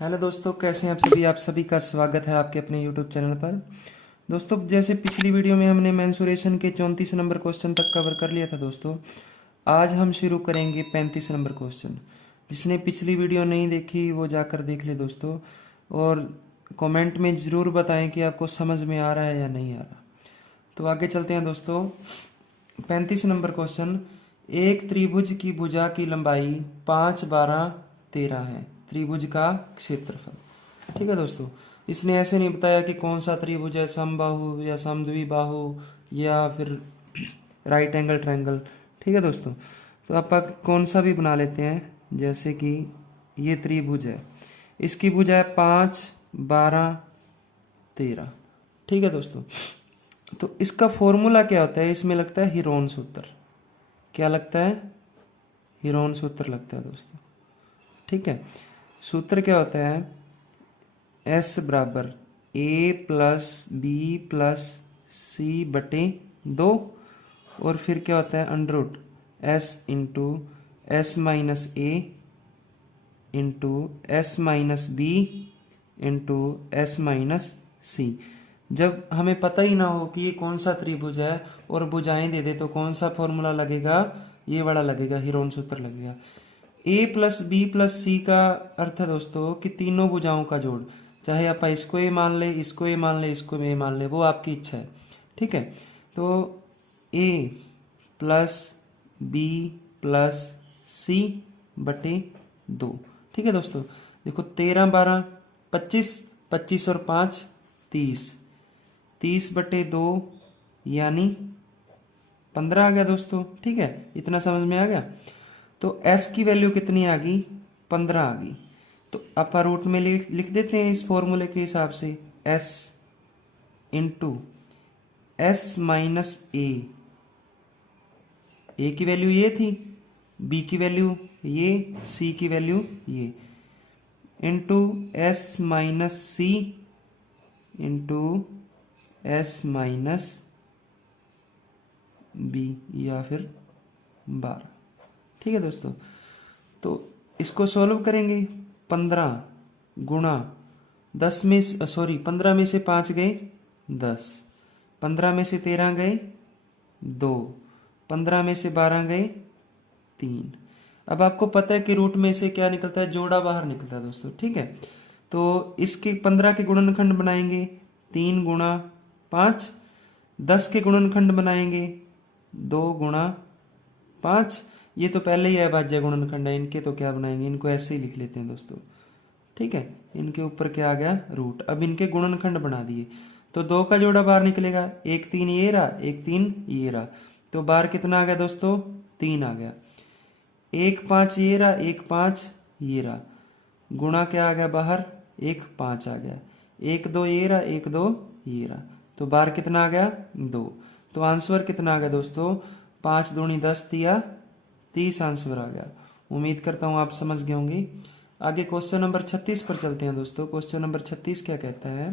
Hello दोस्तों, कैसे हैं आप सभी का स्वागत है आपके अपने यूट्यूब चैनल पर। दोस्तों, जैसे पिछली वीडियो में हमने मेंसुरेशन के 34 नंबर क्वेश्चन तक कवर कर लिया था दोस्तों, आज हम शुरू करेंगे 35 नंबर क्वेश्चन। जिसने पिछली वीडियो नहीं देखी वो जाकर देख ले दोस्तों, और कमेंट में ज़रूर बताएं कि आपको समझ में आ रहा है या नहीं आ रहा। तो आगे चलते हैं दोस्तों। 35 नंबर क्वेश्चन। एक त्रिभुज की भुजा की लंबाई 5, 12, 13 है। त्रिभुज का क्षेत्रफल। ठीक है दोस्तों, इसने ऐसे नहीं बताया कि कौन सा त्रिभुज है, समबाहु या समद्विबाहु या फिर राइट एंगल ट्रायंगल। ठीक है दोस्तों, तो आप कौन सा भी बना लेते हैं। जैसे कि ये त्रिभुज है, इसकी भुजा है 5, 12, 13। ठीक है दोस्तों, तो इसका फॉर्मूला क्या होता है, इसमें लगता है हीरोन सूत्र। क्या लगता है? हीरोन सूत्र लगता है दोस्तों। ठीक है, सूत्र क्या होता है? S बराबर A plus B plus C बटे 2, और फिर क्या होता है under root S into S minus A into S minus B into S minus C. जब हमें पता ही ना हो कि ये कौन सा त्रिभुज है और भुजाएं दे दे तो कौन सा फॉर्मूला लगेगा? ये वाला लगेगा, हीरोन सूत्र लगेगा। ए प्लस बी प्लस सी का अर्थ है दोस्तों कि तीनों भुजाओं का जोड़। चाहे आप इसको ए मान ले, इसको ए मान ले, इसको ए मान ले, वो आपकी इच्छा है। ठीक है, तो ए प्लस बी प्लस सी बटे 2। ठीक है दोस्तों, देखो 13, 12, 25, 25 और 5 30, 30 बटे 2 यानी 15 आ गया दोस्तों। ठीक है, इतना समझ में आ गया। तो s की वैल्यू कितनी आ गई? 15 आ गई। तो अपर रूट में लिख देते हैं इस फॉर्मूले के हिसाब से, s इंटू एस माइनस ए की वैल्यू ये थी, b की वैल्यू ये, c की वैल्यू ये, इंटू एस माइनस सी इंटू एस माइनस बी या फिर 12। ठीक है दोस्तों, तो इसको सॉल्व करेंगे। 15 गुणा 10 में 15 में से 5 गए 10, 15 में से 13 गए 2, 15 में से 12 गए 3। अब आपको पता है कि रूट में से क्या निकलता है? जोड़ा बाहर निकलता है दोस्तों। ठीक है, तो इसके 15 के गुणनखंड बनाएंगे 3 गुणा 5, 10 के गुणनखंड बनाएंगे 2 गुणा 5। ये तो पहले ही अभाज्य गुणनखंड है, इनके तो क्या बनाएंगे, इनको ऐसे ही लिख लेते हैं दोस्तों। ठीक है, इनके ऊपर क्या आ गया? रूट। अब इनके गुणनखंड बना दिए तो 2 का जोड़ा बाहर निकलेगा, 1 3 ये रहा, 1 3 ये रहा, तो बाहर कितना आ गया दोस्तों? 3 आ गया। 1 5 ये रहा, 1 5 ये रहा, गुणा क्या आ गया बाहर? 1 5 आ गया। 1 2 ये रहा, 1 2 ये रहा, तो बाहर कितना आ गया? 2। तो आंसर कितना आ गया दोस्तों? 5 दूनी 10 दिया 30 आंसर आ गया। उम्मीद करता हूं आप समझ गए होंगे। आगे क्वेश्चन नंबर 36 पर चलते हैं दोस्तों। क्वेश्चन नंबर 36 क्या कहता है?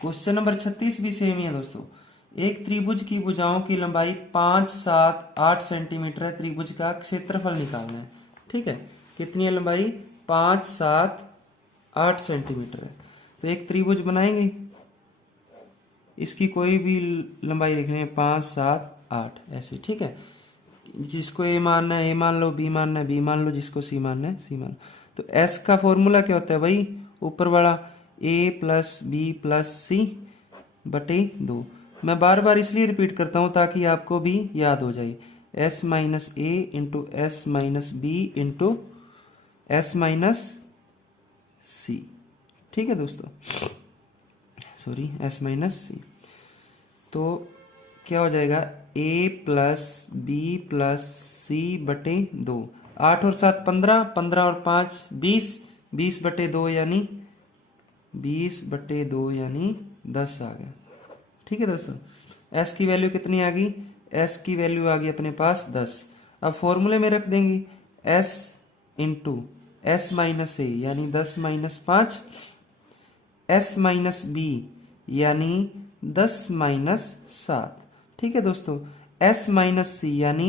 क्वेश्चन नंबर 36 भी सेम ही है दोस्तों। एक त्रिभुज की भुजाओं की लंबाई 5, 7, 8 सेंटीमीटर है। त्रिभुज का क्षेत्रफल निकालना है। ठीक है, कितनी है लंबाई? 5, 7, 8 सेंटीमीटर है। तो एक त्रिभुज बनाएंगे, इसकी कोई भी लंबाई लिखनी है 5, 7, 8 ऐसे। ठीक है, जिसको ए मानना है ए मान लो, बी मानना है बी मान लो, जिसको सी मानना है सी मान लो। तो एस का फॉर्मूला क्या होता है भाई? ऊपर वाला ए प्लस बी प्लस सी बटे 2। मैं बार बार इसलिए रिपीट करता हूं ताकि आपको भी याद हो जाए। S minus A into S minus B into S minus C. ठीक है दोस्तों, सॉरी, एस माइनस सी। तो क्या हो जाएगा? a plus B plus C बटे 2। 8 और 7 15, 15 और 5 20, 20 बटे 2 यानी 20 बटे 2 यानी 10 आ गया। ठीक है दोस्तों, s की वैल्यू कितनी आ गई? s की वैल्यू आ गई अपने पास 10। अब फॉर्मूले में रख देंगे s इंटू एस माइनस ए यानी 10 माइनस 5, s माइनस बी यानी 10 माइनस 7। ठीक है दोस्तों, s माइनस सी यानी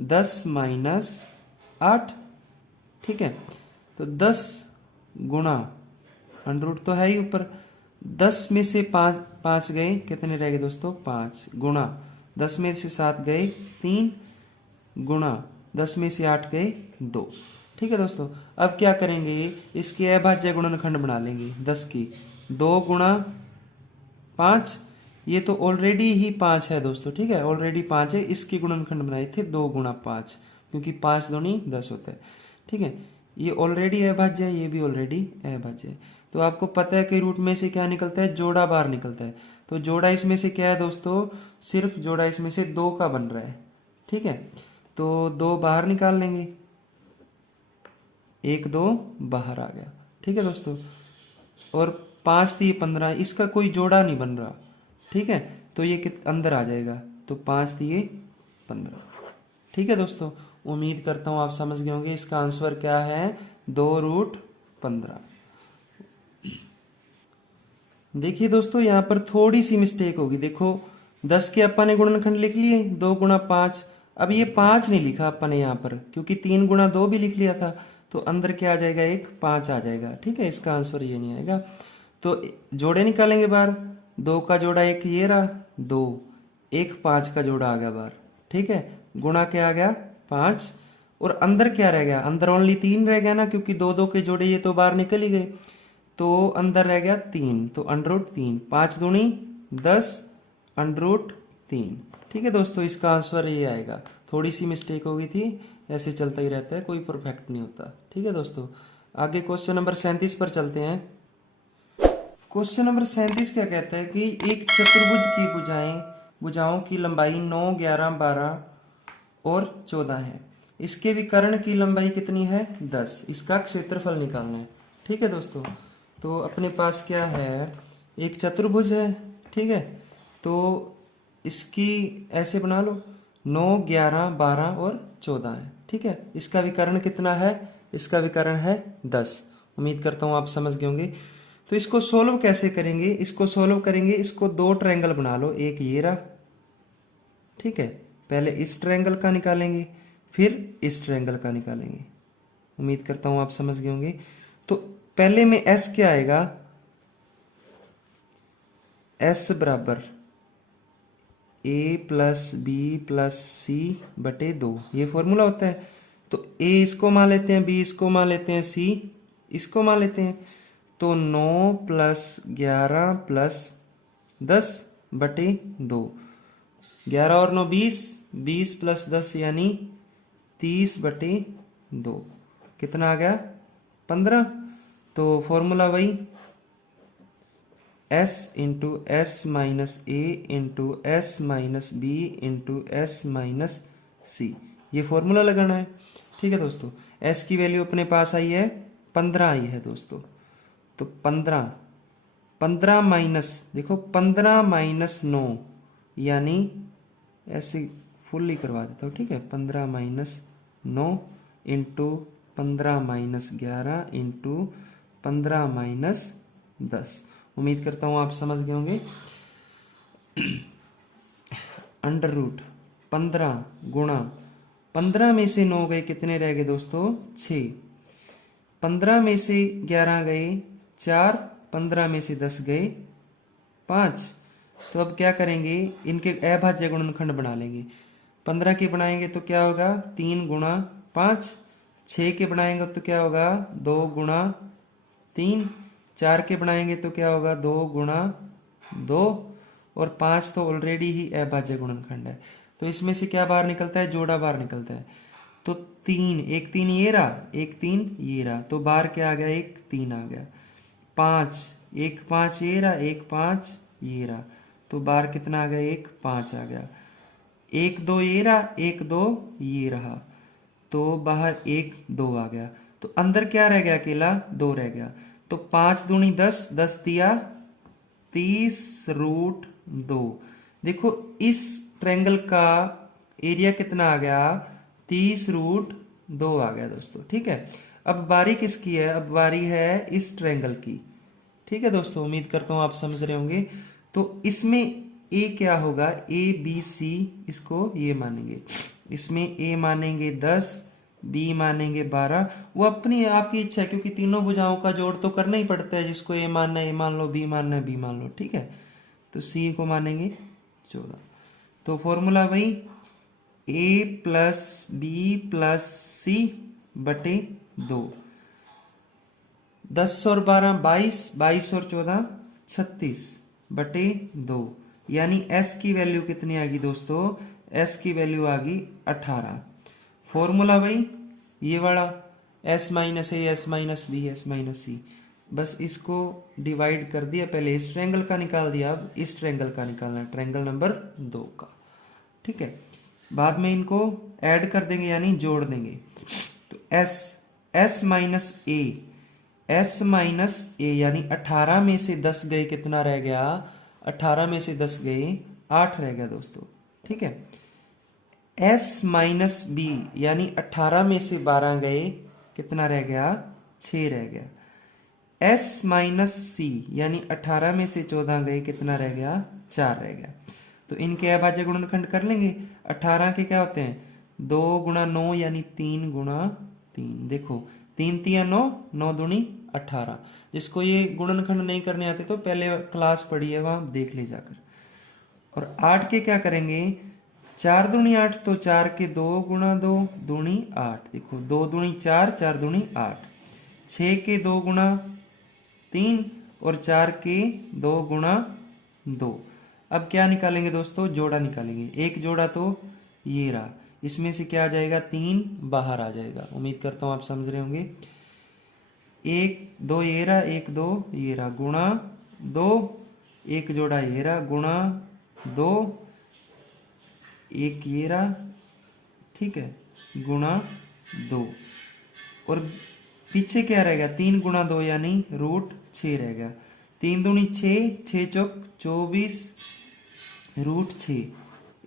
10 माइनस 8। ठीक है, तो 10 गुणा अंडर रूट तो है ही ऊपर, 10 में से 5 गए, कितने रह गए दोस्तों 5, गुणा 10 में से 7 गए 3, गुणा 10 में से 8 गए 2। ठीक है दोस्तों, अब क्या करेंगे, इसके अभाज्य गुणनखंड बना लेंगे 10 की। 2 गुणा 5, ये तो ऑलरेडी ही 5 है दोस्तों, ठीक है, ऑलरेडी 5 है, इसके गुणनखंड बनाए थे 2 गुणा 5, क्योंकि 5 दूनी 10 होता है। ठीक है, ये ऑलरेडी अभाज्य है, ये भी ऑलरेडी अभाज्य है। तो आपको पता है कि रूट में से क्या निकलता है, जोड़ा बाहर निकलता है। तो जोड़ा इसमें से क्या है दोस्तों, सिर्फ जोड़ा इसमें से 2 का बन रहा है। ठीक है, तो 2 बाहर निकाल लेंगे, 1 2 बाहर आ गया। ठीक है दोस्तों, और 5 3 15, इसका कोई जोड़ा नहीं बन रहा। ठीक है, तो ये अंदर आ जाएगा, तो 5 3 15। ठीक है दोस्तों, उम्मीद करता हूं आप समझ गए होंगे। इसका आंसर क्या है, 2√15। देखिए दोस्तों, यहां पर थोड़ी सी मिस्टेक होगी। देखो 10 के अपन ने गुणनखंड लिख लिए 2 गुणा 5, अब ये 5 नहीं लिखा अपन ने यहाँ पर, क्योंकि 3 गुणा 2 भी लिख लिया था, तो अंदर क्या आ जाएगा, एक 5 आ जाएगा। ठीक है, इसका आंसर ये नहीं आएगा। तो जोड़े निकालेंगे बाहर, 2 का जोड़ा 1 ये रहा 2, 1 5 का जोड़ा आ गया बाहर। ठीक है, गुणा क्या आ गया 5, और अंदर क्या रह गया, अंदर ओनली 3 रह गया ना, क्योंकि 2 2 के जोड़े ये तो बाहर निकल ही गए, तो अंदर रह गया 3, तो अंडर रूट 3, 5 दूनी 10 अंडर रूट 3। ठीक है दोस्तों, इसका आंसर ये आएगा। थोड़ी सी मिस्टेक हो गई थी, ऐसे चलता ही रहता है, कोई परफेक्ट नहीं होता। ठीक है दोस्तों, आगे क्वेश्चन नंबर 37 पर चलते हैं। क्वेश्चन नंबर 37 क्या कहता है कि एक चतुर्भुज की भुजाओं की लंबाई 9 11 12 और 14 है। इसके विकर्ण की लंबाई कितनी है 10, इसका क्षेत्रफल निकालना है। ठीक है दोस्तों, तो अपने पास क्या है, एक चतुर्भुज है। ठीक है, तो इसकी ऐसे बना लो, 9 11 12 और 14 है। ठीक है, इसका विकर्ण कितना है, इसका विकर्ण है 10। उम्मीद करता हूं आप समझ गए होंगे। तो इसको सोल्व कैसे करेंगे, इसको सोल्व करेंगे, इसको 2 ट्रायंगल बना लो, एक ये रहा। ठीक है, पहले इस ट्रायंगल का निकालेंगे, फिर इस ट्रायंगल का निकालेंगे। उम्मीद करता हूं आप समझ गए होंगे। तो पहले में s क्या आएगा, s बराबर a plus B plus C बटे 2, ये फॉर्मूला होता है। तो a इसको मान लेते हैं, b इसको मान लेते हैं, c इसको मान लेते हैं। तो 9 प्लस 11 प्लस 10 बटे 2, 11 और 9 20, 20 प्लस 10 यानी 30 बटे 2, कितना आ गया 15। तो फॉर्मूला वही, s into S minus A into S minus B into S minus C, ये फॉर्मूला लगाना है। ठीक है दोस्तों, s की वैल्यू अपने पास आई है 15 आई है दोस्तों। तो 15 माइनस, देखो 15 माइनस 9, यानी ऐसे फुल्ली करवा देता हूँ। ठीक है, 15 minus 9 into 15 minus 11 into 15 minus 10। उम्मीद करता हूं आप समझ गए होंगे। अंडर रूट 15 गुणा 15 में से 9 गए, कितने रह गए दोस्तों 6, 15 में से 11 गए 4, 15 में से 10 गए 5। तो अब क्या करेंगे, इनके अभाज्य गुणनखंड बना लेंगे। 15 के बनाएंगे तो क्या होगा 3 गुणा 5, 6 के बनाएंगे तो क्या होगा 2 गुणा 3, 4 के बनाएंगे तो क्या होगा 2 गुणा 2, और 5 तो ऑलरेडी ही अभाज्य गुणनखंड है। तो इसमें से क्या बाहर निकलता है, जोड़ा बाहर निकलता है। तो 3, 1 3 ये रहा, 1 3 ये रहा, तो बाहर क्या आ गया 1 3 आ गया। 5, 1 5 ये रहा, 1 5 ये रहा, तो बाहर कितना आ गया 1 5 आ गया। 1 2 ये रहा, 1 2 ये रहा, तो बाहर 1 2 आ गया। तो अंदर क्या रह गया, अकेला 2 रह गया। तो 5 दूनी 10, 10 दिया 30 रूट 2। देखो इस ट्रायंगल का एरिया कितना आ गया 30 रूट 2 आ गया दोस्तों। ठीक है, अब बारी किसकी है, अब बारी है इस ट्रायंगल की। ठीक है दोस्तों, उम्मीद करता हूं आप समझ रहे होंगे। तो इसमें a क्या होगा, a b c, इसको ये मानेंगे, इसमें a मानेंगे 10, बी मानेंगे 12। वो अपनी आपकी इच्छा है, क्योंकि तीनों भुजाओं का जोड़ तो करना ही पड़ता है, जिसको ए मानना है ए मान लो, बी मानना है बी मान लो, ठीक है। तो सी को मानेंगे 14। तो फॉर्मूला वही ए प्लस बी प्लस सी बटे 2। 10 और 12 22, 22 और 14 36 बटे 2, यानी एस की वैल्यू कितनी आ गई दोस्तों, एस की वैल्यू आ गई 18। फॉर्मूला वही ये वाला S minus A S minus B S minus C, बस इसको डिवाइड कर दिया, पहले इस ट्रायंगल का निकाल दिया, अब इस ट्रायंगल का निकालना है, ट्रायंगल नंबर 2 का, ठीक है। बाद में इनको ऐड कर देंगे यानी जोड़ देंगे। तो S minus A, S minus ए यानी 18 में से 10 गए, कितना रह गया, 18 में से 10 गए 8 रह गया दोस्तों, ठीक है। एस माइनस बी यानी 18 में से 12 गए, कितना रह गया, 6 रह गया। एस माइनस सी यानी 18 में से 14 गए, कितना रह गया, 4 रह गया। तो इनके अभाज्य गुणनखंड कर लेंगे। 18 के क्या होते हैं, 2 गुणा 9 यानी 3 गुणा 3। देखो 3 3 9, 9 दूनी 18। जिसको ये गुणनखंड नहीं करने आते तो पहले क्लास पढ़ी है, वहां देख ले जाकर। और 8 के क्या करेंगे, 4 दूनी 8, तो 4 के 2 गुणा 2 दूनी 8। देखो 2 दूनी 4, 4 दूनी 8। 6 के 2 गुणा 3 और 4 के 2 गुणा 2। अब क्या निकालेंगे दोस्तों, जोड़ा निकालेंगे। एक जोड़ा तो ये रहा, इसमें से क्या आ जाएगा, 3 बाहर आ जाएगा। उम्मीद करता हूं आप समझ रहे होंगे। 1 2 ये रहा, 1 2 ये रहा, गुणा 2, एक जोड़ा ये रहा, गुणा 2, एक ये रहा, ठीक है, गुणा 2। और पीछे क्या रह गया, 3 गुणा 2 यानी रूट 6 रह गया। 3 दूनी 6, 6 चौक 24 रूट 6।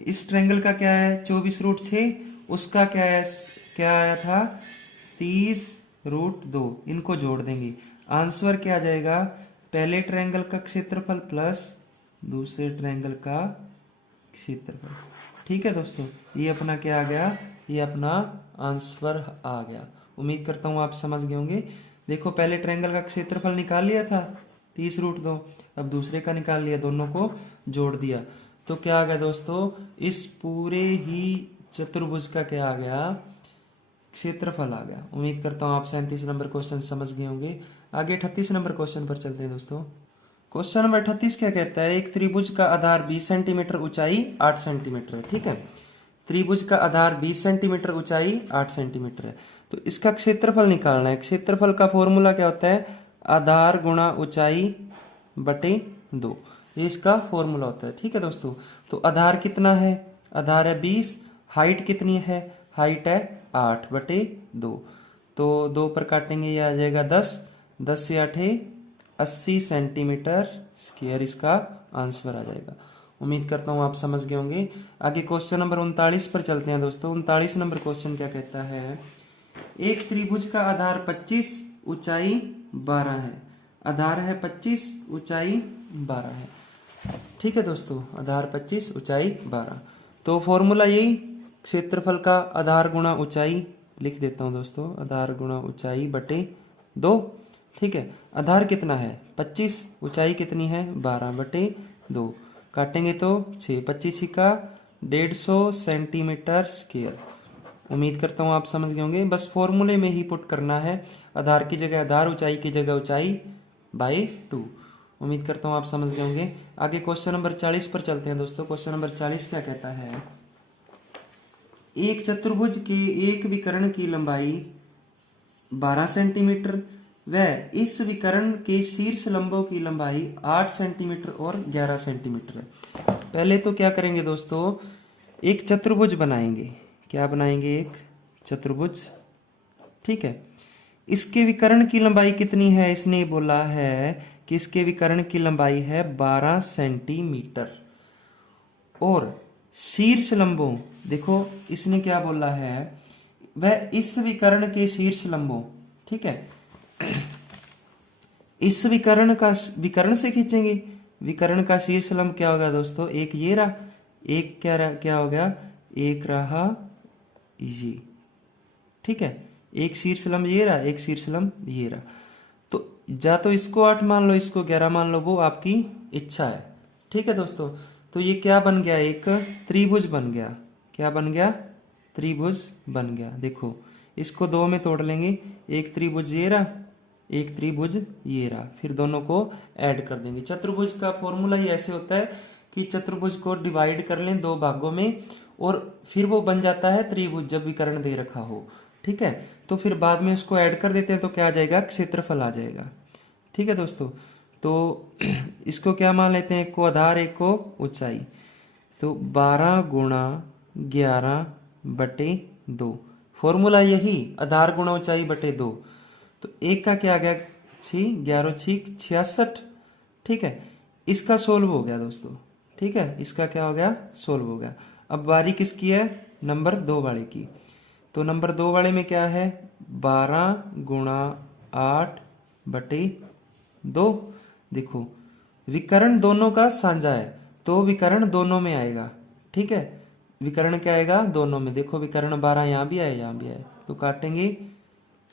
इस ट्रायंगल का क्या है, 24 रूट 6, उसका क्या है, क्या आया था, 30 रूट 2। इनको जोड़ देंगे, आंसर क्या आ जाएगा, पहले ट्रायंगल का क्षेत्रफल प्लस दूसरे ट्रायंगल का क्षेत्रफल, ठीक है दोस्तों। ये अपना क्या आ गया, ये अपना आंसर आ गया। उम्मीद करता हूं आप समझ गए होंगे। देखो पहले ट्रायंगल का क्षेत्रफल निकाल लिया था 30 रूट 2, अब दूसरे का निकाल लिया, दोनों को जोड़ दिया, तो क्या आ गया दोस्तों, इस पूरे ही चतुर्भुज का क्या आ गया, क्षेत्रफल आ गया। उम्मीद करता हूं आप 37 नंबर क्वेश्चन समझ गए होंगे। आगे 38 नंबर क्वेश्चन पर चलते हैं दोस्तों। क्वेश्चन नंबर 38 क्या कहता है, एक त्रिभुज का आधार 20 सेंटीमीटर, ऊंचाई 8 सेंटीमीटर है, ठीक है। त्रिभुज का आधार 20 सेंटीमीटर, ऊंचाई 8 सेंटीमीटर है, तो इसका क्षेत्रफल निकालना है। क्षेत्रफल का फॉर्मूला क्या होता है, आधार गुणा ऊंचाई बटे 2, ये इसका फॉर्मूला होता है, ठीक है दोस्तों। तो आधार कितना है, आधार है 20, हाइट कितनी है, हाइट है 8 बटे 2, तो 2 पर काटेंगे, ये आ जाएगा 10, 10 से 8 80 सेंटीमीटर स्क्वायर, इसका आंसर आ जाएगा। उम्मीद करता हूं आप समझ गए होंगे। आगे क्वेश्चन नंबर 39 पर चलते हैं दोस्तों। 39 नंबर क्वेश्चन क्या कहता है, एक त्रिभुज का आधार 25, ऊंचाई 12 है। आधार है 25, ऊंचाई 12 है, ठीक है दोस्तों। आधार 25, ऊंचाई 12, तो फॉर्मूला यही, क्षेत्रफल का आधार गुणा ऊंचाई, लिख देता हूं दोस्तों, आधार गुणा ऊंचाई बटे 2, ठीक है। आधार कितना है 25, ऊंचाई कितनी है 12 बटे 2, काटेंगे तो 6, 25 का 150 सेंटीमीटर स्क्वायर। उम्मीद करता हूं आप समझ गए होंगे। बस फॉर्मूले में ही पुट करना है, आधार की जगह आधार, ऊंचाई की जगह ऊंचाई बाई 2। उम्मीद करता हूं आप समझ गए होंगे। आगे क्वेश्चन नंबर 40 पर चलते हैं दोस्तों। क्वेश्चन नंबर 40 क्या कहता है, एक चतुर्भुज के एक विकर्ण की लंबाई 12 सेंटीमीटर व इस विकर्ण के शीर्ष लंबों की लंबाई 8 सेंटीमीटर और 11 सेंटीमीटर है। पहले तो क्या करेंगे दोस्तों, एक चतुर्भुज बनाएंगे। क्या बनाएंगे, एक चतुर्भुज, ठीक है। इसके विकर्ण की लंबाई कितनी है, इसने बोला है कि इसके विकर्ण की लंबाई है 12 सेंटीमीटर, और शीर्ष लंबों, देखो इसने क्या बोला है, वह इस विकर्ण के शीर्ष लंबों, ठीक है। इस विकर्ण का विकर्ण से खींचेंगे, विकर्ण का शीर्ष लंब क्या होगा दोस्तों, एक ये रहा, एक क्या हो गया, एक रहा ये, ठीक है, एक शीर्षलंब ये रहा, एक शीर्षलंब ये रहा। तो या तो इसको 8 मान लो, इसको 11 मान लो, वो आपकी इच्छा है। ठीक है दोस्तों, तो ये क्या बन गया, एक त्रिभुज बन गया। क्या बन गया, त्रिभुज बन गया। देखो इसको दो में तोड़ लेंगे, एक त्रिभुज ये रहा, एक त्रिभुज ये रहा, फिर दोनों को ऐड कर देंगे। चतुर्भुज का फॉर्मूला ही ऐसे होता है कि चतुर्भुज को डिवाइड कर लें दो भागों में और फिर वो बन जाता है त्रिभुज जब विकर्ण दे रखा हो। ठीक है, तो फिर बाद में उसको ऐड कर देते हैं तो क्या आ जाएगा, क्षेत्रफल आ जाएगा। ठीक है दोस्तों, तो इसको क्या मान लेते हैं, एक को आधार एक को ऊंचाई। तो 12 गुणा 11 बटे 2, फॉर्मूला यही, आधार गुणा ऊंचाई बटे 2। तो एक का क्या आ गया, 6, 11 6 66। ठीक है, इसका सोल्व हो गया दोस्तों। ठीक है, इसका क्या हो गया, सोल्व हो गया। अब बारी किसकी है, नंबर 2 वाले की। तो नंबर 2 वाले में क्या है, 12 गुणा 8 बटे 2। देखो विकर्ण दोनों का साझा है तो विकर्ण दोनों में आएगा। ठीक है, विकर्ण क्या आएगा, दोनों में। देखो विकर्ण 12 यहाँ भी आए, यहाँ भी आए, तो काटेंगे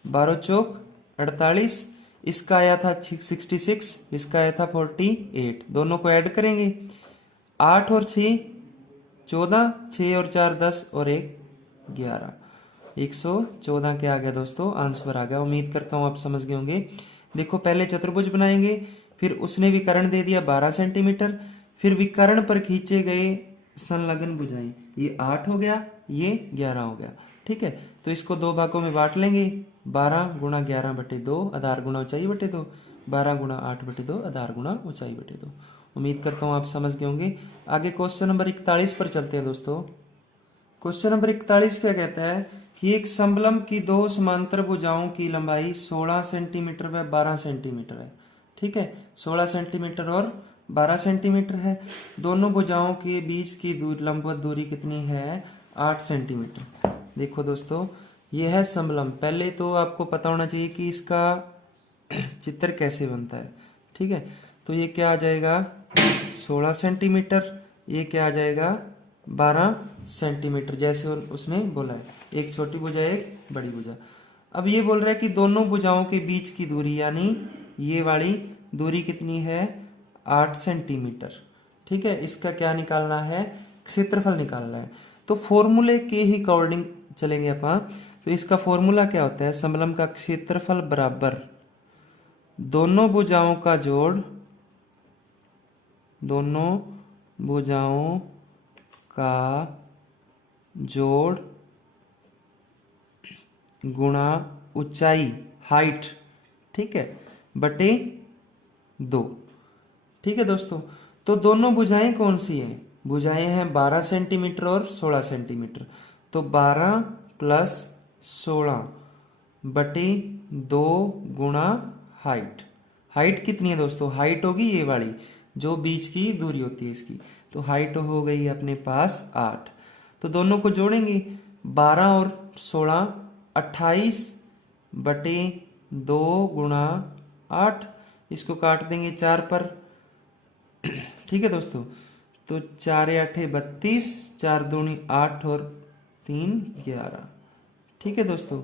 12 चौक 48, इसका आया था 66, इसका आया था 48, दोनों को ऐड करेंगे। 8 और 6 14, 6 और 4 10 और 1 11, 114 के आ गया दोस्तों, आंसर आ गया। उम्मीद करता हूँ आप समझ गए होंगे। देखो पहले चतुर्भुज बनाएंगे, फिर उसने विकर्ण दे दिया 12 सेंटीमीटर, फिर विकर्ण पर खींचे गए संलग्न भुजाएं, ये 8 हो गया, ये 11 हो गया। ठीक है, तो इसको दो भागों में बांट लेंगे, 12 गुणा 11 बटे 2 आधार गुणा ऊंचाई बटे 2, 12 गुणा 8 बटे 2 आधार गुणा ऊंचाई बटे 2। उम्मीद करता हूँ आप समझ गए होंगे। आगे क्वेश्चन नंबर 41 पर चलते हैं दोस्तों। क्वेश्चन नंबर 41 क्या कहता है कि एक समलंब की दो समांतर भुजाओं की लंबाई 16 सेंटीमीटर व 12 सेंटीमीटर है। ठीक है, 16 सेंटीमीटर और 12 सेंटीमीटर है। दोनों भुजाओं के बीच की दूरी, लंबवत दूरी कितनी है, 8 सेंटीमीटर। देखो दोस्तों ये है समलंब। पहले तो आपको पता होना चाहिए कि इसका चित्र कैसे बनता है। ठीक है, तो ये क्या आ जाएगा, 16 सेंटीमीटर, ये क्या आ जाएगा 12 सेंटीमीटर, जैसे उसने बोला है, एक छोटी भुजा एक बड़ी भुजा। अब ये बोल रहा है कि दोनों भुजाओं के बीच की दूरी, यानी ये वाली दूरी कितनी है, 8 सेंटीमीटर। ठीक है, इसका क्या निकालना है, क्षेत्रफल निकालना है। तो फॉर्मूले के ही अकॉर्डिंग चलेंगे अपन। तो इसका फॉर्मूला क्या होता है, समलंब का क्षेत्रफल बराबर दोनों भुजाओं का जोड़, दोनों भुजाओं का जोड़ गुणा ऊंचाई, हाइट, ठीक है, बटे 2। ठीक है दोस्तों, तो दोनों भुजाएं कौन सी हैं, भुजाएं हैं 12 सेंटीमीटर और 16 सेंटीमीटर। तो 12 प्लस 16 बटे 2 गुणा हाइट। हाइट कितनी है दोस्तों, हाइट होगी ये वाली जो बीच की दूरी होती है इसकी। तो हाइट हो गई अपने पास 8। तो दोनों को जोड़ेंगे, 12 और 16 28 बटे 2 गुणा 8, इसको काट देंगे 4 पर। ठीक है दोस्तों, तो 4 8 32, 4 दूनी 8 और 3 11। ठीक है दोस्तों,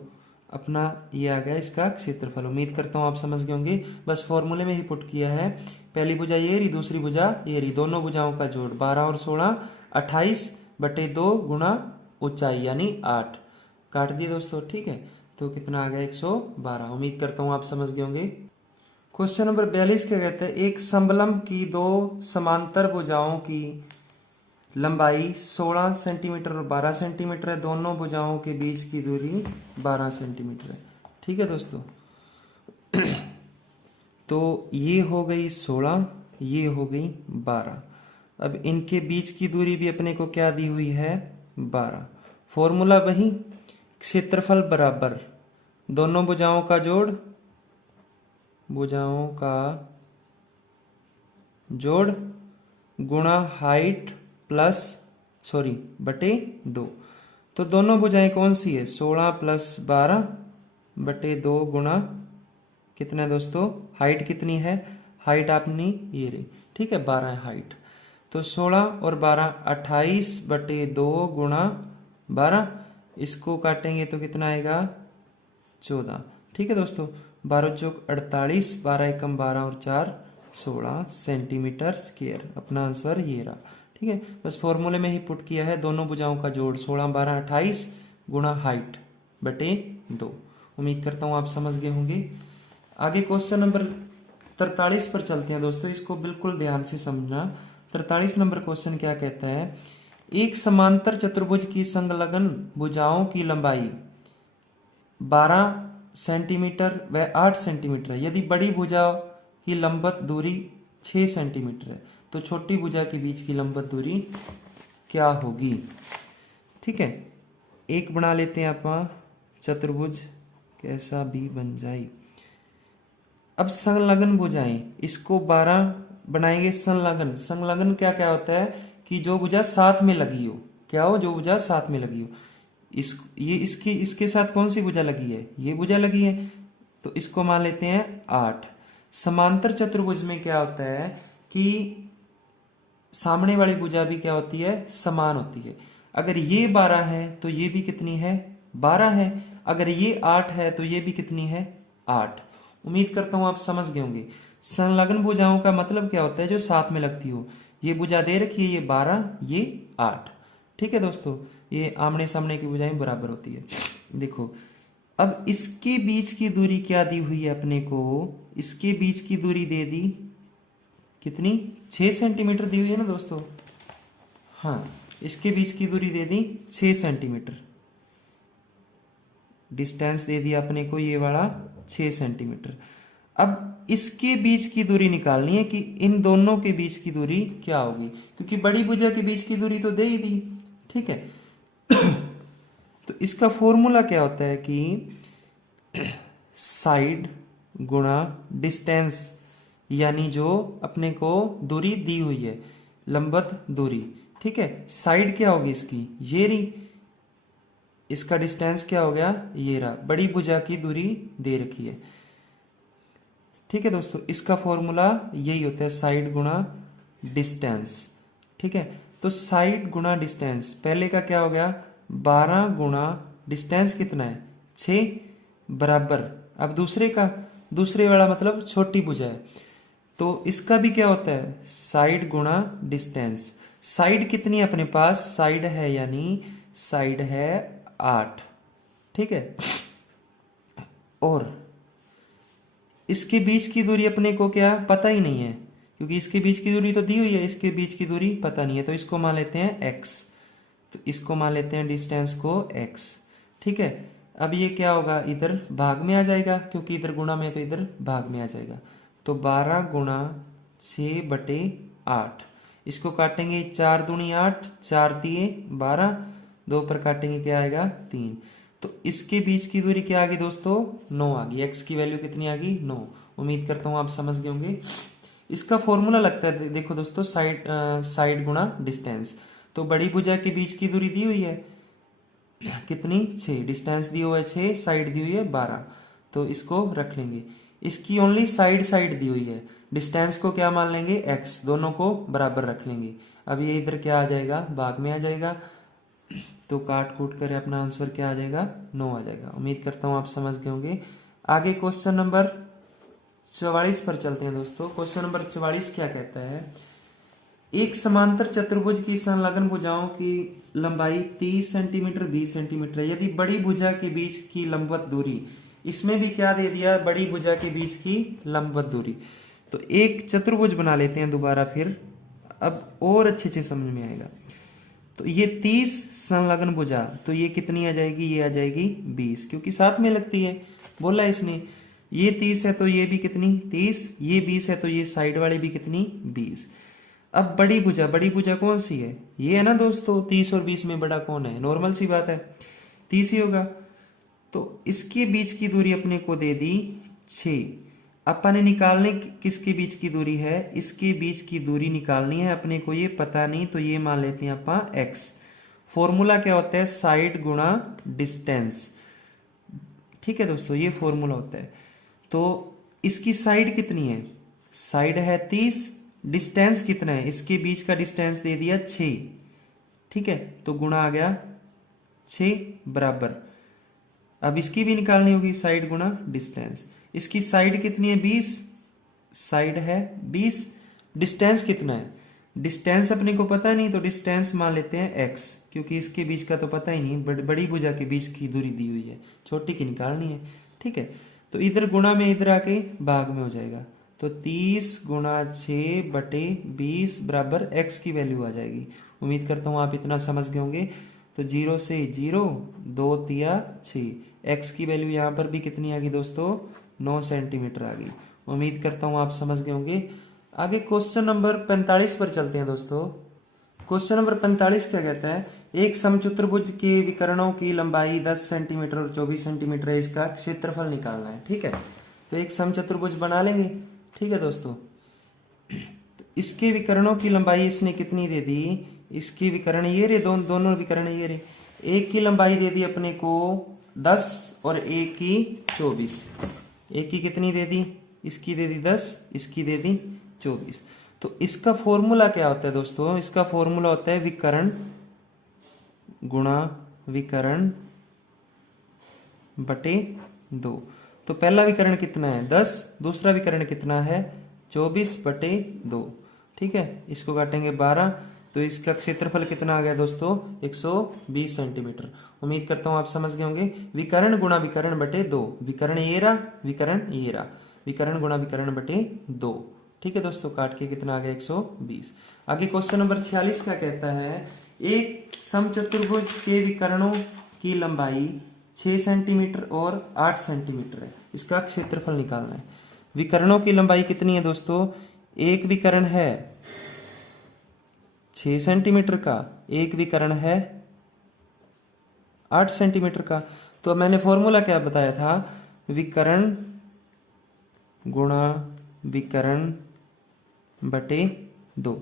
अपना ये आ गया इसका क्षेत्रफल। उम्मीद करता हूँ आप समझ गए होंगे, बस फॉर्मूले में ही पुट किया है। पहली भुजा ये रही, दूसरी भुजा ये रही, दोनों भुजाओं का जोड़ 12 और 16 28 बटे 2 गुणा ऊंचाई यानी 8, काट दिए दोस्तों। ठीक है, तो कितना आ गया 112। उम्मीद करता हूँ आप समझ गए होंगे। क्वेश्चन नंबर 42 क्या कहते हैं, एक समलंब की दो समांतर भुजाओं की लंबाई 16 सेंटीमीटर और 12 सेंटीमीटर है, दोनों भुजाओं के बीच की दूरी 12 सेंटीमीटर है। ठीक है दोस्तों, तो ये हो गई 16, ये हो गई 12। अब इनके बीच की दूरी भी अपने को क्या दी हुई है, 12। फॉर्मूला वही, क्षेत्रफल बराबर दोनों भुजाओं का जोड़, भुजाओं का जोड़ गुणा हाइट प्लस बटे 2। तो दोनों भुजाएं कौन सी है, 16 प्लस 12 बटे 2 गुणा कितना है दोस्तों, हाइट कितनी है, हाइट आपने ये रही, ठीक है 12 है हाइट। तो 16 और 12 28 बटे 2 गुणा 12, इसको काटेंगे तो कितना आएगा 14। ठीक है दोस्तों, 12 चौक 48, 12 एकम 12 और 4 16 सेंटीमीटर स्क्वायर। अपना आंसर ये रहा। ठीक है, बस फॉर्मूले में ही पुट किया है, दोनों भुजाओं का जोड़ 16 12 28 गुणा हाइट बटे 2। उम्मीद करता हूँ आप समझ गए होंगे। आगे क्वेश्चन नंबर 43 पर चलते हैं दोस्तों, इसको बिल्कुल ध्यान से समझना। 43 नंबर क्वेश्चन क्या कहता है, एक समांतर चतुर्भुज की संलग्न भुजाओं की लंबाई 12 सेंटीमीटर व 8 सेंटीमीटर है, यदि बड़ी भुजा की लंबवत दूरी 6 सेंटीमीटर है, तो छोटी भुजा के बीच की लंबवत दूरी क्या होगी। ठीक है, एक बना लेते हैं आप चतुर्भुज, कैसा भी बन जाए। अब संलग्न भुजाएं, इसको 12 बनाएंगे संलग्न। संलग्न क्या क्या होता है कि जो भुजा साथ में लगी हो, क्या हो, जो भुजा साथ में लगी हो। ये इसके साथ कौन सी भुजा लगी है, ये भुजा लगी है, तो इसको मान लेते हैं 8। समांतर चतुर्भुज में क्या होता है कि सामने वाली भुजा भी क्या होती है, समान होती है। अगर ये 12 है तो ये भी कितनी है, 12 है। अगर ये 8 है तो ये भी कितनी है, 8। उम्मीद करता हूं आप समझ गए होंगे। संलग्न भुजाओं का मतलब क्या होता है, जो साथ में लगती हो। ये भुजा दे रखी है, ये 12 ये 8। ठीक है दोस्तों, ये आमने सामने की भुजाएं बराबर होती है। देखो, अब इसके बीच की दूरी क्या दी हुई है अपने को, इसके बीच की दूरी दे दी कितनी, 6 सेंटीमीटर दी हुई है ना दोस्तों। हाँ, इसके बीच की दूरी दे दी 6 सेंटीमीटर। डिस्टेंस दे दिया अपने को ये वाला 6 सेंटीमीटर। अब इसके बीच की दूरी निकालनी है कि इन दोनों के बीच की दूरी क्या होगी, क्योंकि बड़ी भुजा के बीच की दूरी तो दे ही दी। ठीक है तो इसका फॉर्मूला क्या होता है कि साइड गुणा डिस्टेंस, यानी जो अपने को दूरी दी हुई है, लंबवत दूरी। ठीक है, साइड क्या होगी इसकी, ये रही, इसका डिस्टेंस क्या हो गया, ये रहा। बड़ी भुजा की दूरी दे रखी है। ठीक है दोस्तों, इसका फॉर्मूला यही होता है, साइड गुणा डिस्टेंस। ठीक है, तो साइड गुणा डिस्टेंस, पहले का क्या हो गया, 12 गुणा डिस्टेंस कितना है, 6 बराबर। अब दूसरे का, दूसरे वाला मतलब छोटी भुजा है, तो इसका भी क्या होता है, साइड गुणा डिस्टेंस। साइड कितनी है अपने पास, साइड है यानी साइड है 8। ठीक है, और इसके बीच की दूरी अपने को क्या पता ही नहीं है, क्योंकि इसके बीच की दूरी तो दी हुई है, इसके बीच की दूरी पता नहीं है, तो इसको मान लेते हैं x। तो इसको मान लेते हैं डिस्टेंस को x। ठीक है, अब ये क्या होगा, इधर भाग में आ जाएगा, क्योंकि इधर गुणा में, तो इधर भाग में आ जाएगा। तो 12 गुणा 6 बटे 8, इसको काटेंगे 4 दूनी 8, 4 तिये 12, 2 पर काटेंगे क्या आएगा, 3। तो इसके बीच की दूरी क्या आ गई दोस्तों, 9 आ गई। x की वैल्यू कितनी आ गई, 9। उम्मीद करता हूं आप समझ गए होंगे। इसका फॉर्मूला लगता है, देखो दोस्तों, साइड गुणा डिस्टेंस। तो बड़ी भुजा के बीच की दूरी दी हुई है कितनी, 6, डिस्टेंस दी हुआ है 6, साइड दी हुई है 12, तो इसको रख लेंगे। इसकी ओनली साइड दी हुई है, डिस्टेंस को क्या मान लेंगे, x, दोनों को बराबर रख लेंगे। अब ये इधर क्या आ जाएगा, भाग में आ जाएगा, तो काट कूट कर अपना आंसर क्या आ जाएगा, 9 आ जाएगा। उम्मीद करता हूं आप समझ गए होंगे। आगे क्वेश्चन नंबर 44 पर चलते हैं दोस्तों। क्वेश्चन नंबर 44 क्या कहता है, एक समांतर चतुर्भुज की संलग्न भुजाओं की लंबाई 30 सेंटीमीटर 20 सेंटीमीटर है, यदि बड़ी भुजा के बीच की लंबवत दूरी, इसमें भी क्या दे दिया, बड़ी भुजा के बीच की लंबवत दूरी। तो एक चतुर्भुज बना लेते हैं दोबारा फिर, अब और अच्छे से समझ में आएगा। तो ये 30 संलग्न भुजा, तो ये कितनी आ जाएगी, ये आ जाएगी 20, क्योंकि साथ में लगती है, बोला इसने। ये 30 है तो ये भी कितनी 30, ये 20 है तो ये साइड वाली भी कितनी 20। अब बड़ी भुजा कौन सी है, ये है ना दोस्तों। 30 और 20 में बड़ा कौन है, नॉर्मल सी बात है, 30 ही होगा। तो इसके बीच की दूरी अपने को दे दी 6। अपन ने निकालने किसके बीच की दूरी है, इसके बीच की दूरी निकालनी है अपने को, ये पता नहीं, तो ये मान लेते हैं अपन x। फॉर्मूला क्या होता है, साइड गुणा डिस्टेंस। ठीक है दोस्तों, ये फॉर्मूला होता है। तो इसकी साइड कितनी है, साइड है 30, डिस्टेंस कितना है, इसके बीच का डिस्टेंस दे दिया 6। ठीक है, तो गुणा आ गया 6 बराबर। अब इसकी भी निकालनी होगी, साइड गुणा डिस्टेंस। इसकी साइड कितनी है 20, साइड है 20, डिस्टेंस कितना है, डिस्टेंस अपने को पता नहीं तो डिस्टेंस मान लेते हैं x, क्योंकि इसके बीच का तो पता ही नहीं, बड़ी भुजा के बीच की दूरी दी हुई है, छोटी की निकालनी है। ठीक है, तो इधर गुणा में इधर आके भाग में हो जाएगा, तो 30 गुणा 6 बटे 20 बराबर x की वैल्यू आ जाएगी। उम्मीद करता हूँ आप इतना समझ गए होंगे। तो 0 से 0, 2 तिया 6, x की वैल्यू यहाँ पर भी कितनी आ गई दोस्तों, 9 सेंटीमीटर आ गई। उम्मीद करता हूँ आप समझ गए होंगे। आगे क्वेश्चन नंबर 45 पर चलते हैं दोस्तों। क्वेश्चन नंबर 45 क्या कहता है, एक समचतुर्भुज के विकर्णों की लंबाई 10 सेंटीमीटर और 24 सेंटीमीटर है, इसका क्षेत्रफल निकालना है। ठीक है, तो एक समचतुर्भुज बना लेंगे। ठीक है दोस्तों, तो इसके विकर्णों की लंबाई इसने कितनी दे दी, इसकी विकर्ण ये रे, दोनों विकर्ण ये रे। एक की लंबाई दे दी अपने को 10 और एक की 24। एक की कितनी दे दी, इसकी दे दी 10, इसकी दे दी 24। तो इसका फॉर्मूला क्या होता है दोस्तों, इसका फॉर्मूला होता है विकर्ण गुणा विकर्ण बटे 2। तो पहला विकर्ण कितना है 10, दूसरा विकर्ण कितना है 24 बटे 2। ठीक है, इसको काटेंगे 12, तो इसका क्षेत्रफल कितना आ गया दोस्तों 120 सेंटीमीटर। उम्मीद करता हूं आप समझ गए होंगे। विकर्ण गुणा विकर्ण बटे 2, विकर्ण ये रहा, विकर्ण ये रहा, विकर्ण गुणा विकर्ण बटे 2। ठीक है दोस्तों, काट के कितना आ गया 120। आगे क्वेश्चन नंबर 46 क्या कहता है, एक समचतुर्भुज के विकर्णों की लंबाई 6 सेंटीमीटर और 8 सेंटीमीटर है, इसका क्षेत्रफल निकालना है। विकर्णों की लंबाई कितनी है दोस्तों, एक विकर्ण है 6 सेंटीमीटर का, एक विकर्ण है 8 सेंटीमीटर का। तो मैंने फॉर्मूला क्या बताया था, विकर्ण गुणा विकर्ण बटे 2,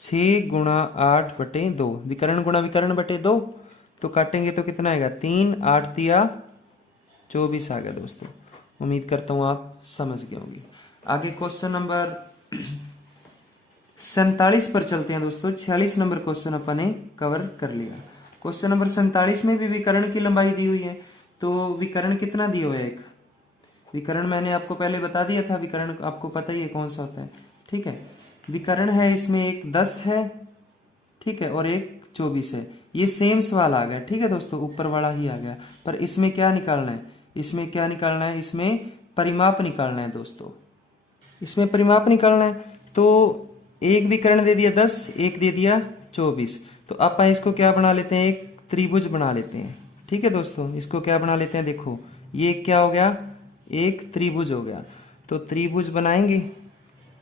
6 गुणा 8 बटे 2, विकर्ण गुणा विकर्ण बटे 2। तो काटेंगे तो कितना आएगा 3, 8 तिया 24 आ गया दोस्तों। उम्मीद करता हूं आप समझ गए होंगे। आगे क्वेश्चन नंबर 47 पर चलते हैं दोस्तों। 46 नंबर क्वेश्चन अपन ने कवर कर लिया। क्वेश्चन नंबर 47 में भी विकर्ण की लंबाई दी हुई है, तो विकर्ण कितना दिया हुआ है, एक विकर्ण मैंने आपको पहले बता दिया था, विकर्ण आपको पता ही है कौन सा होता है। ठीक है, विकर्ण है इसमें एक 10 है, ठीक है, और एक 24 है। ये सेम सवाल आ गया। ठीक है दोस्तों, ऊपर वाला ही आ गया, पर इसमें क्या निकालना है, इसमें क्या निकालना है, इसमें परिमाप निकालना है दोस्तों, इसमें परिमाप निकालना है। तो एक विकर्ण दे दिया 10, एक दे दिया 24, तो आप इसको क्या बना लेते हैं, एक त्रिभुज बना लेते हैं। ठीक है दोस्तों, इसको क्या बना लेते हैं, देखो ये क्या हो गया, एक त्रिभुज हो गया। तो त्रिभुज बनाएंगे,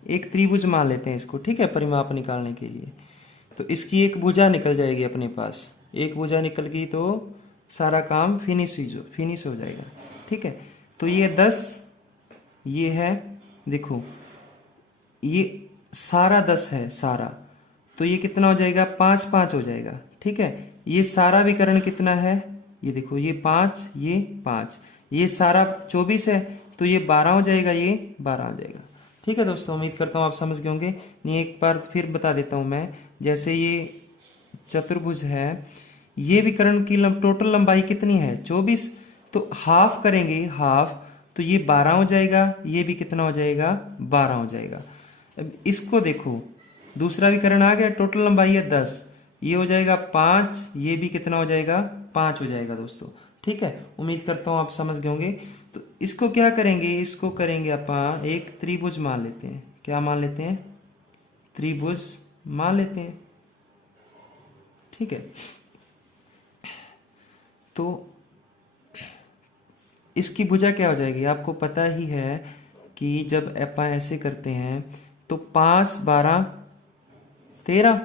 एक त्रिभुज मान लेते हैं इसको। ठीक है, परिमाप निकालने के लिए। तो इसकी एक भुजा निकल जाएगी अपने पास, एक भुजा निकल गई तो सारा काम फिनिश हो जाएगा। ठीक है, तो ये 10 ये है, देखो ये सारा 10 है सारा, तो ये कितना हो जाएगा 5 5 हो जाएगा। ठीक है, ये सारा विकर्ण कितना है, ये देखो ये 5 ये 5, ये सारा 24 है, तो ये 12 हो जाएगा, ये 12 हो जाएगा। ठीक है दोस्तों, उम्मीद करता हूँ आप समझ गए होंगे। नहीं, एक बार फिर बता देता हूँ मैं, जैसे ये चतुर्भुज है, ये विकर्ण की टोटल लंबाई कितनी है 24, तो हाफ करेंगे, हाफ, तो ये 12 हो जाएगा, ये भी कितना हो जाएगा 12 हो जाएगा। अब इसको देखो, दूसरा विकर्ण आ गया, टोटल लंबाई है 10, ये हो जाएगा 5, ये भी कितना हो जाएगा 5 हो जाएगा दोस्तों। ठीक है, उम्मीद करता हूँ आप समझ गए होंगे। तो इसको क्या करेंगे, इसको करेंगे अपन एक त्रिभुज मान लेते हैं। क्या मान लेते हैं, त्रिभुज मान लेते हैं। ठीक है, तो इसकी भुजा क्या हो जाएगी, आपको पता ही है कि जब अपन ऐसे करते हैं तो 5 12 13।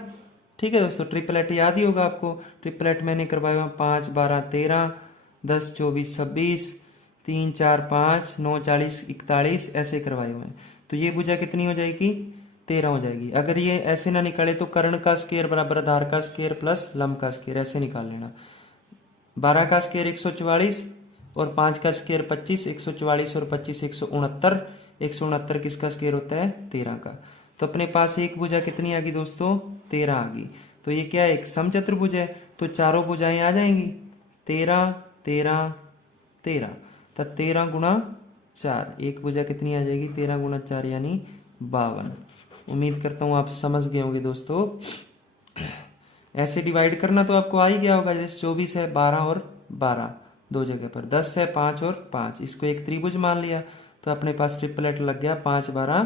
ठीक है दोस्तों, ट्रिपलेट याद ही होगा आपको, ट्रिपलेट मैंने करवाया हुआ 5 12 13, 10 24 26, 3 4 5 9 40 41 ऐसे करवाए हुए हैं। तो ये भुजा कितनी हो जाएगी 13 हो जाएगी। अगर ये ऐसे ना निकाले तो कर्ण का स्क्वायर बराबर आधार का स्क्वायर प्लस लंब का स्क्वायर, ऐसे निकाल लेना। 12 का स्क्वायर 144 और 5 का स्क्वायर 25, 144 और 25 169, 169 किसका स्क्वायर होता है 13 का। तो अपने पास एक भुजा कितनी आ गई दोस्तों 13 आ गई। तो ये क्या है, एक समचतुर्भुज है, तो चारों भुजाएं आ जाएंगी, 13 13 13। तो 13 गुणा 4, एक भुजा कितनी आ जाएगी 13 गुणा 4 यानी 52। उम्मीद करता हूँ आप समझ गए होंगे दोस्तों। ऐसे डिवाइड करना तो आपको आ ही गया होगा। जैसे 24 है 12 और 12 दो जगह पर, 10 है 5 और 5, इसको एक त्रिभुज मान लिया तो अपने पास ट्रिपलेट लग गया 5 12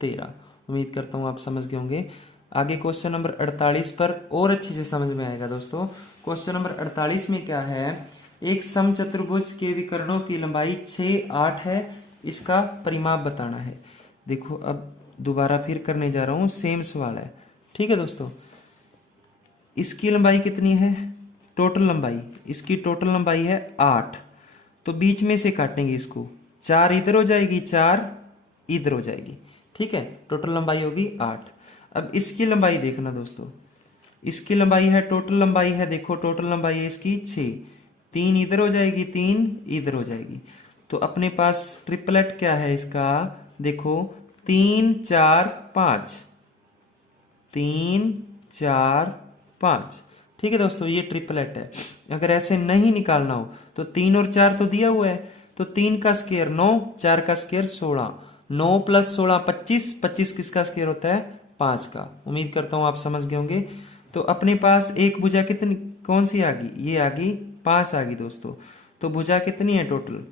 13। उम्मीद करता हूँ आप समझ गए होंगे। आगे क्वेश्चन नंबर 48 पर और अच्छे से समझ में आएगा दोस्तों। क्वेश्चन नंबर 48 में क्या है, एक समचतुर्भुज के विकर्णों की लंबाई 6 8 है, इसका परिमाप बताना है। देखो अब दोबारा फिर करने जा रहा हूं, सेम सवाल है, ठीक है दोस्तों। इसकी लंबाई कितनी है, टोटल लंबाई, इसकी टोटल लंबाई है 8। तो बीच में से काटेंगे इसको, 4 इधर हो जाएगी 4 इधर हो जाएगी, ठीक है। टोटल लंबाई होगी 8। अब इसकी लंबाई देखना दोस्तों, इसकी लंबाई है, टोटल लंबाई है, देखो टोटल लंबाई है इसकी 6, 3 इधर हो जाएगी 3 इधर हो जाएगी। तो अपने पास ट्रिपलेट क्या है इसका, देखो 3 4 5, 3 4 5, ठीक है दोस्तों, ये ट्रिपलेट है। अगर ऐसे नहीं निकालना हो तो 3 और 4 तो दिया हुआ है, तो 3 का स्क्वायर 9, 4 का स्क्वायर 16, 9 + 16 25, 25 किसका स्क्वायर होता है 5 का। उम्मीद करता हूं आप समझ गए होंगे। तो अपने पास एक भुजा कितनी, कौन सी आ गई, ये आ गई 5 आ गई दोस्तों। तो भुजा कितनी है, टोटल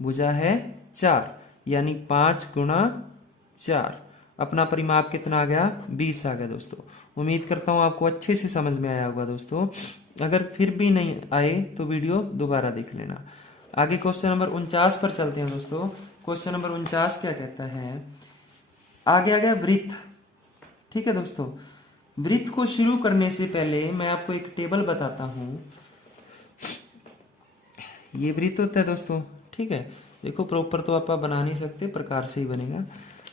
भुजा है 4, यानी 5 गुणा 4। अपना परिमाप कितना आ गया 20 आ गया दोस्तों। उम्मीद करता हूं आपको अच्छे से समझ में आया होगा दोस्तों। अगर फिर भी नहीं आए तो वीडियो दोबारा देख लेना। आगे क्वेश्चन नंबर 49 पर चलते हैं दोस्तों। क्वेश्चन नंबर 49 क्या कहता है, आगे आ गया वृत्त, ठीक है दोस्तों। वृत्त को शुरू करने से पहले मैं आपको एक टेबल बताता हूं। ये वृत्त होता है दोस्तों, ठीक है। देखो प्रॉपर तो आप बना नहीं सकते, प्रकार से ही बनेगा।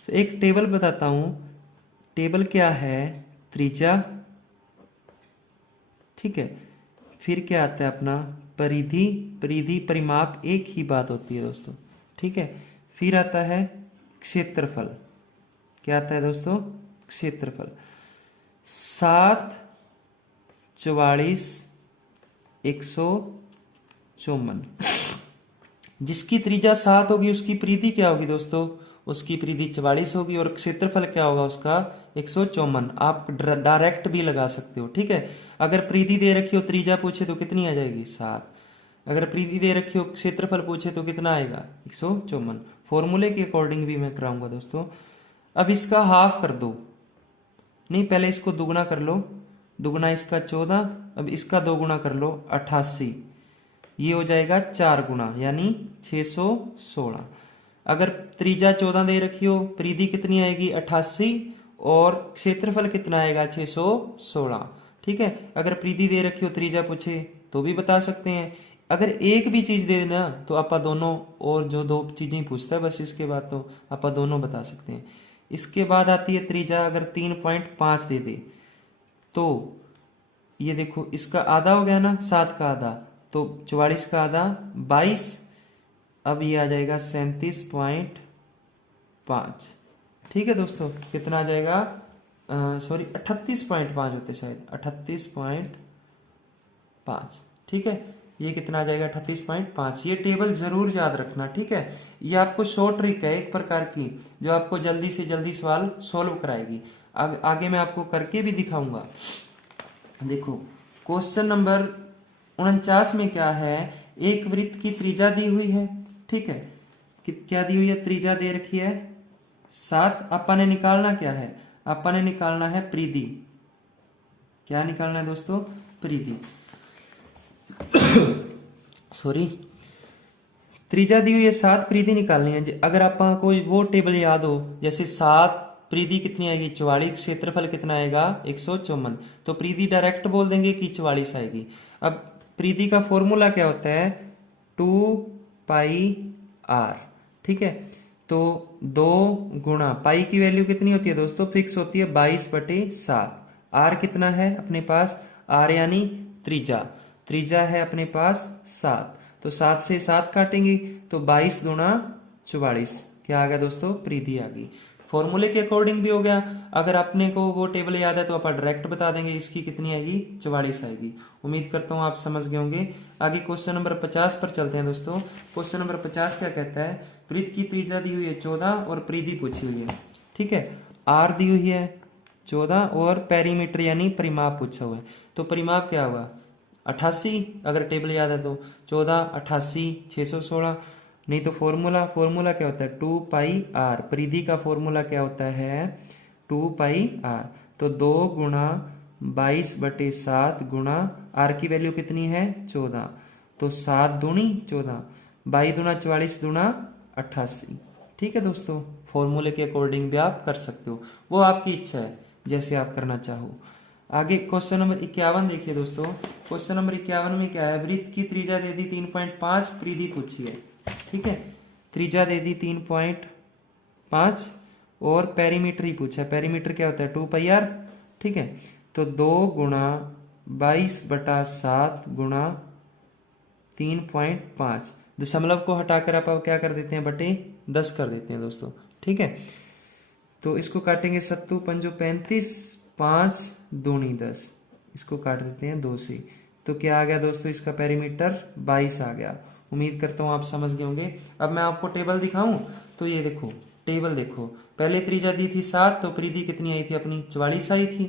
तो एक टेबल बताता हूं। टेबल क्या है, त्रिज्या, ठीक है। फिर क्या आता है अपना परिधि, परिधि परिमाप एक ही बात होती है दोस्तों, ठीक है। फिर आता है क्षेत्रफल, क्या आता है दोस्तों क्षेत्रफल। 7 44 154, जिसकी त्रिज्या 7 होगी उसकी परिधि क्या होगी दोस्तों, उसकी परिधि 44 होगी, और क्षेत्रफल क्या होगा उसका 154। आप डायरेक्ट भी लगा सकते हो, ठीक है। अगर परिधि दे रखी हो, त्रिज्या पूछे तो कितनी आ जाएगी 7। अगर परिधि दे रखी हो, क्षेत्रफल पूछे तो कितना आएगा 154। फॉर्मूले के अकॉर्डिंग भी मैं कराऊंगा दोस्तों। अब इसका हाफ कर दो, नहीं पहले इसको दुगुना कर लो, दुगुना इसका 14, अब इसका 2 गुना कर लो 88, ये हो जाएगा 4 गुना यानी 616। अगर त्रिज्या 14 दे रखी हो, परिधि कितनी आएगी 88, और क्षेत्रफल कितना आएगा 616, ठीक है। अगर परिधि दे रखी हो, त्रिज्या पूछे तो भी बता सकते हैं। अगर एक भी चीज दे देना तो आप दोनों, और जो 2 चीजें पूछता है बस, इसके बाद तो आप दोनों बता सकते हैं। इसके बाद आती है त्रिज्या, अगर 3.5 दे दे तो ये देखो इसका आधा हो गया ना, 7 का आधा, तो 44 का आधा 22, अब ये आ जाएगा 37.5, ठीक है दोस्तों। कितना आ जाएगा, सॉरी 38.5 होते शायद, 38.5, ठीक है। ये कितना आ जाएगा 38.5। ये टेबल जरूर याद रखना, ठीक है। ये आपको शॉर्ट ट्रिक है एक प्रकार की, जो आपको जल्दी से जल्दी सवाल सोल्व कराएगी। आगे मैं आपको करके भी दिखाऊंगा। देखो क्वेश्चन नंबर 49 में क्या है, एक वृत्त की त्रिज्या दी हुई है, ठीक है। क्या दी हुई है, त्रिज्या दे रखी है 7। अपन ने निकालना क्या है, अपन ने निकालना है परिधि। क्या निकालना है दोस्तों, परिधि। सॉरी, त्रिज्या दी हुई है 7, परिधि निकालनी है। अगर आप कोई वो टेबल याद हो, जैसे 7 परिधि कितनी आएगी 44, क्षेत्रफल कितना आएगा 154, तो परिधि डायरेक्ट बोल देंगे कि 44 आएगी। अब परिधि का फॉर्मूला क्या होता है 2πr, ठीक है। तो 2 गुणा पाई की वैल्यू कितनी होती है दोस्तों, फिक्स होती है 22/7। आर कितना है अपने पास, आर यानी त्रिज्या, त्रिज्या है अपने पास 7, तो 7 से 7 काटेंगे तो 22 दूना 44, क्या आ गया दोस्तों परिधि आ गई। फॉर्मूले के अकॉर्डिंग भी हो गया। अगर अपने को वो टेबल याद है तो अपन डायरेक्ट बता देंगे इसकी कितनी आएगी, 44 आएगी। उम्मीद करता हूँ आप समझ गए होंगे। आगे क्वेश्चन नंबर 50 पर चलते हैं दोस्तों। क्वेश्चन नंबर 50 क्या कहता है, वृत्त की त्रिज्या दी हुई है 14 और परिधि पूछी हुई है। ठीक है, आर दी हुई है 14 और पेरीमीटर यानी परिमाप पूछा हुआ है। तो परिमाप क्या हुआ 88, अगर टेबल याद है तो 14 88 616। नहीं तो फॉर्मूला क्या होता है 2 पाई आर। परिधि का फॉर्मूला क्या होता है 2 पाई आर। तो 2 गुणा 22/7 गुणा आर की वैल्यू कितनी है 14, तो 7 दूनी 14, 22 दूना 44 दूना 88। ठीक है दोस्तों, फॉर्मूले के अकॉर्डिंग भी आप कर सकते हो, वो आपकी इच्छा है जैसे आप करना चाहो। आगे क्वेश्चन नंबर 51 देखिए दोस्तों। क्वेश्चन नंबर 51 में क्या है, वृत्त की त्रिज्या दे दी 3.5, परिधि पूछी है। ठीक है, त्रिज्या दे दी 3.5 और पेरीमीटर ही पूछा है। पेरीमीटर क्या होता है 2 पाई आर। ठीक है, तो 2 गुणा 22/7 गुणा 3.5, दशमलव को हटाकर आप क्या कर देते हैं बटे 10 कर देते हैं दोस्तों। ठीक है, तो इसको काटेंगे 7 पंजो 35, 5 दूनी 10, इसको काट देते हैं 2 से। तो क्या आ गया दोस्तों, इसका पेरीमीटर 22 आ गया। उम्मीद करता हूँ आप समझ गए होंगे। अब मैं आपको टेबल दिखाऊं तो ये देखो, टेबल देखो, पहले त्रिज्या दी थी 7 तो परिधि कितनी आई थी अपनी 44 आई थी।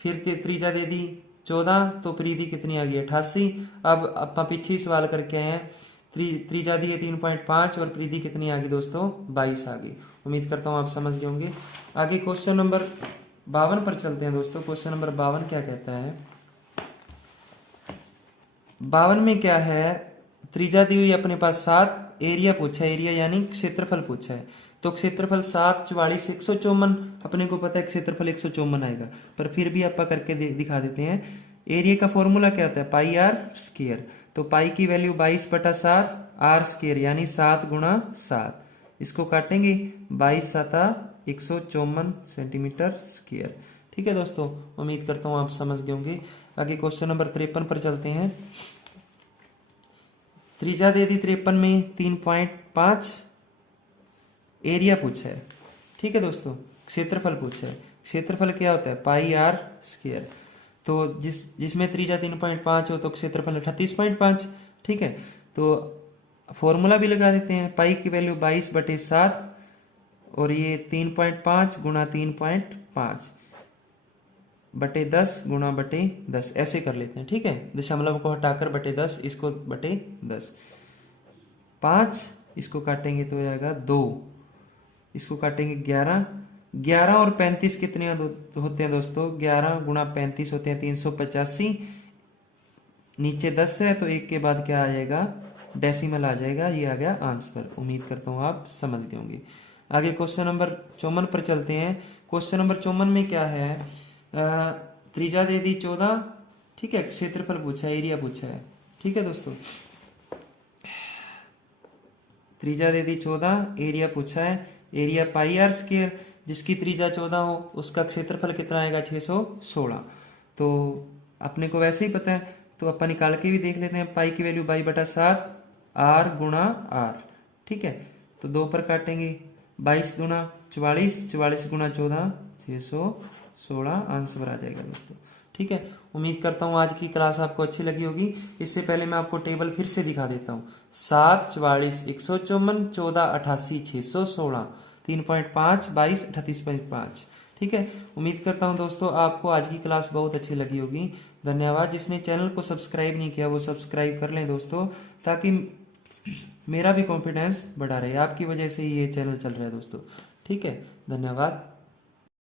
फिर त्रिज्या दे दी 14 तो परिधि कितनी आ गई 88। अब अपना पीछे ही सवाल करके आए हैं, त्रिज्या दी है 3.5 और परिधि कितनी आ गई दोस्तों 22 आ गई। उम्मीद करता हूँ आप समझ गए होंगे। आगे क्वेश्चन नंबर 52 पर चलते हैं दोस्तों। क्वेश्चन नंबर 52 क्या कहता है, 52 में क्या है, त्रिज्या दी हुई अपने पास 7, एरिया पूछा है, एरिया यानी क्षेत्रफल पूछा है। तो क्षेत्रफल 7 44 154, अपने को पता है क्षेत्रफल 154 आएगा, पर फिर भी आप करके दिखा देते हैं। एरिया का फॉर्मूला क्या होता है पाई आर स्क्वायर। तो पाई की वैल्यू 22/7 आर स्क्वायर यानी 7 गुणा 7, इसको काटेंगे 22 7 154 सेंटीमीटर स्क्वायर। ठीक है दोस्तों, उम्मीद करता हूँ आप समझ गए होंगे। आगे क्वेश्चन नंबर 53 पर चलते हैं। त्रिज्या दे दी 53 में 3.5, एरिया पूछा है। ठीक है दोस्तों, क्षेत्रफल पूछा है। क्षेत्रफल क्या होता है पाई आर स्क्वायर। तो जिसमें त्रिज्या 3.5 हो तो क्षेत्रफल 38.5। ठीक है, तो फॉर्मूला भी लगा देते हैं, पाई की वैल्यू 22/7 और ये 3.5 गुणा 3.5 बटे 10 गुणा बटे 10, ऐसे कर लेते हैं। ठीक है, दशमलव को हटाकर बटे 10, इसको बटे 10, 5 इसको काटेंगे तो आएगा 2, इसको काटेंगे 11, 11 और 35 कितने होते हैं दोस्तों, 11 गुणा 35 होते हैं 385। नीचे 10 है तो एक के बाद क्या आ जाएगा डेसिमल आ जाएगा, ये आ गया आंसर। उम्मीद करता हूँ आप समझ गए होंगे। आगे क्वेश्चन नंबर 54 पर चलते हैं। क्वेश्चन नंबर 54 में क्या है, त्रिज्या दे दी 14, ठीक है, क्षेत्रफल पूछा है, एरिया पूछा है। ठीक है दोस्तों, त्रिज्या दे दी 14, एरिया पूछा है, एरिया पाई आर स्क्वायर, जिसकी त्रिज्या 14 हो उसका क्षेत्रफल कितना आएगा 616। तो अपने को वैसे ही पता है तो अपन निकाल के भी देख लेते हैं। पाई की वैल्यू 22/7 आर गुणा आर। ठीक है, तो 2 पर काटेंगे, 22 दूना 44, 44 गुणा 14 616, आंसर आ जाएगा दोस्तों। ठीक है, उम्मीद करता हूँ आज की क्लास आपको अच्छी लगी होगी। इससे पहले मैं आपको टेबल फिर से दिखा देता हूँ। 7 44 154, 14 88 616, 3.5 22 38.5। ठीक है, उम्मीद करता हूँ दोस्तों आपको आज की क्लास बहुत अच्छी लगी होगी। धन्यवाद। जिसने चैनल को सब्सक्राइब नहीं किया वो सब्सक्राइब कर लें दोस्तों, ताकि मेरा भी कॉन्फिडेंस बढ़ा रहे। आपकी वजह से ये चैनल चल रहा है दोस्तों। ठीक है, धन्यवाद।